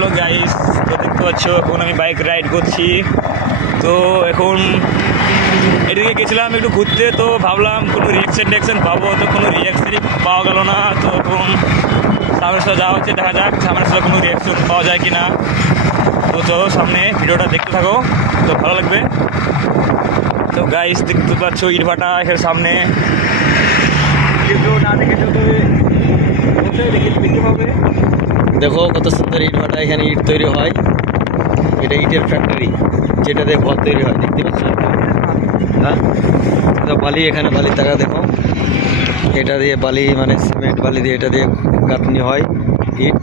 Hello guys, তো দেখতে পাচ্ছ এখন আমি বাইক রাইড করছি। তো এখন এদিকে গেছিলাম একটু ঘুরতে, তো ভাবলাম কোনো রিয়াকশন পাবো, তো কোনো রিয়াকশনই পাওয়া গেল না। তো এখন সামনের সাথে যাওয়া হচ্ছে, দেখা যাক সামনের সাথে কোনো রিয়াকশন পাওয়া যায় কি না। তো চলো সামনে ভিডিওটা দেখতে থাকো, তো ভালো লাগবে। তো গাইস দেখতে পাচ্ছ ইটভাটা এর সামনে, না দেখে দেখতে পাবে। দেখো কত সুন্দর ইট ভাটা, এখানে ইট তৈরি হয়। এটা ইটের ফ্যাক্টরি, যেটাতে ঘর তৈরি হয়, দেখতে পাচ্ছ? হ্যাঁ, এটা বালি, এখানে বালির টাকা দেখো। এটা দিয়ে বালি মানে সিমেন্ট বালি দিয়ে এটা দিয়ে গাঁথনি হয় ইট,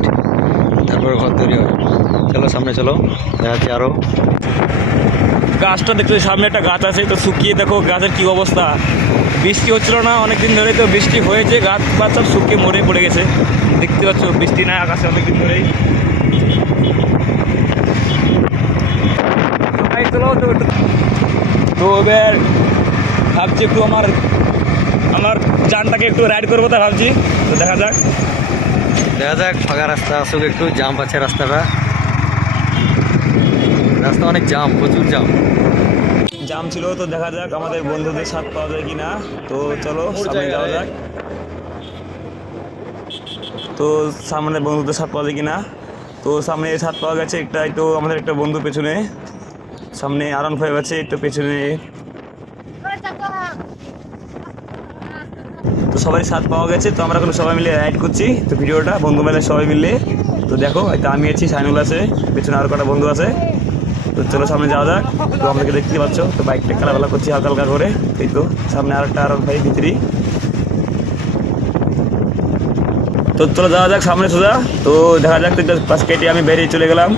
তারপরে ঘর তৈরি হয়। চলো সামনে চলো, দেখা যাচ্ছে আরও। গাছটা দেখতে সামনে একটা গাছ আছে, তো শুকিয়ে দেখো গাছের কি অবস্থা। বৃষ্টি হচ্ছিল না অনেকদিন ধরে, তো বৃষ্টি হয়েছে, গাছ পাত সব শুকিয়ে মরে পড়ে গেছে। দেখতে পাচ্ছ বৃষ্টি নাই আকাশে অনেকদিন ধরেই। চলো তো এবার ভাবছি একটু আমার যানটাকে একটু রাইড করবো, তা ভাবছি। তো দেখা যাক ফাঁকা রাস্তা আসুক, একটু জাম আছে রাস্তাটা, রাস্তা অনেক জাম, প্রচুর জাম ছিল। তো দেখা যাক আমাদের বন্ধুদের সাথ পাওয়া যায় কিনা। তো চলো সামনে যাওয়া যাক, তো সামনে বন্ধুদের সাথ পাওয়া যায় কিনা। তো সামনে ছাদ পাওয়া গেছে একটাই, তো আমাদের একটা বন্ধু পেছনে, সামনে R15 আছে, একটু পেছনে। তো সবাই সাথ পাওয়া গেছে, তো আমরা এখন সবাই মিলে রাইড করছি। তো ভিডিওটা বন্ধু মেলে সবাই মিলে, তো দেখো হয়তো আমি আছি, সাইনুল আছে, পেছনে আরও কটা বন্ধু আছে। তো চলো সামনে যাওয়া যাক। তো আমাদেরকে দেখতে পাচ্ছ, তো বাইকটা খেলাবেলা করছি হালকা হালকা করে। এই তো সামনে আরেকটা R15 ভিতরি। তো চলো যাওয়া যাক সামনে সোজা। তো দেখা যাক, তো পাশ কেটে আমি বেরিয়ে চলে গেলাম,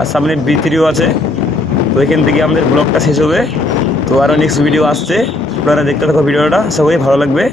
আর সামনে B3ও আছে। তো এখান থেকে আমাদের ব্লগটা শেষ হবে। তো আরও নেক্সট ভিডিও আসছে, আপনারা দেখতে থাকো ভিডিওটা, সবাই ভালো লাগবে।